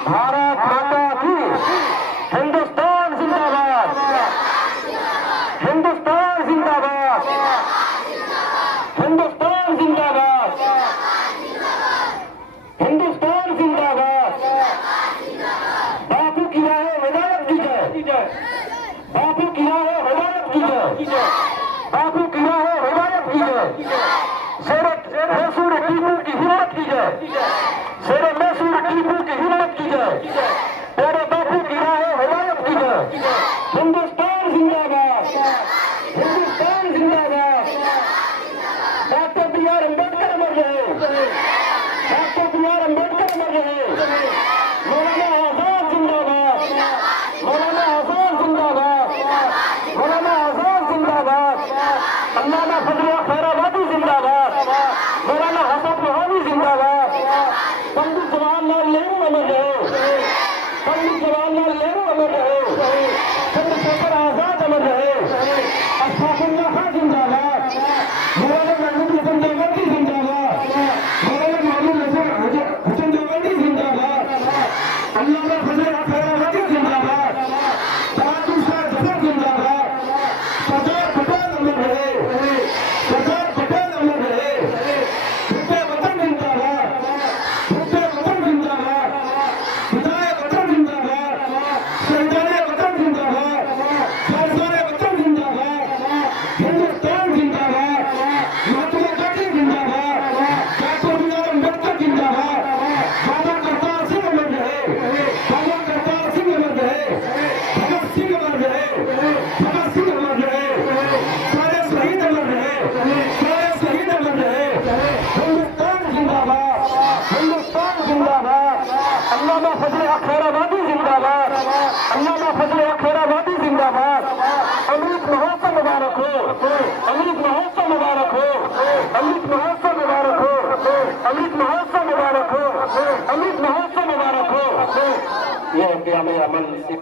भारत माता की, हिंदुस्तान जिंदाबाद, हिंदुस्तान जिंदाबाद, हिंदुस्तान जिंदाबाद, हिंदुस्तान जिंदाबाद। बापू की राह हिदायत की जय, बापू की राह हिदायत की जय, बापू की राह हिदायत की जय। शेरे मैसूर टीपू की हिम्मत की जय, शेरे मैसूर टीपू की हिम्मत की जय, तेरे बापू की राह हिदायत की जय। हिंदुस्तान जिंदाबाद, हिंदुस्तान जिंदाबाद। डॉक्टर बी आर अम्बेडकर अमर रहे, डॉक्टर बी आर अम्बेडकर अमर रहे। मौलाना आजाद जिंदाबाद, मौलाना आजाद जिंदाबाद, मौलाना आजाद जिंदाबाद। अल्लामा फजल खैराबादी जिंदाबाद, मौलाना हसन रोहानी जिंदाबाद। पंडित जवाहरलाल नेहरू अमर रहे, पंडित जवाहरलाल नेहरू अमर रहे, चंद्रशेखर आजाद अमर रहे। अशफाकुल्लाह खान जिंदाबाद, मौलाना महमूद हसन देवबंदी जिंदाबाद, मौलाना महमूद हसन देवबंदी जिंदाबाद। अल्लामा फजल खैराबादी जिंदाबाद, बहादुर शाह जफर जिंदाबाद। सरदार पटेल अमर रहे, सरदार पटेल अमर रहे। हिंदे वतन जिंदाबाद, हिंदे वतन जिंदाबाद, हिदाए वतन जिंदाबाद, शहीदाने वतन जिंदाबाद, सरदारे वतन जिंदाबाद। हिंदुस्तान जिंदाबाद, महात्मा गांधी जिंदाबाद, डॉक्टर बी आर अम्बेडकर जिंदाबाद। बाबा करतार सिंह अमर रहे, बाबा करतार सिंह अमर रहे, भगत सिंह अमर रहे, भगत सिंह अमर रहे। सारे शहीद अमर रहे, सारे शहीद अमर रहे। हिंदुस्तान जिंदाबाद, हिंदुस्तान जिंदाबाद। अल्लामा फजल खैराबादी जिंदाबाद, अल्लामा फजल खैराबादी जिंदाबाद। अमृत महोत्सव मुबारक हो, अमृत महोत्सव मुबारक हो, अमृत महोत्सव मुबारक हो, अमृत महोत्सव मुबारक हो, अमृत महोत्सव मुबारक हो। यह क्या अमल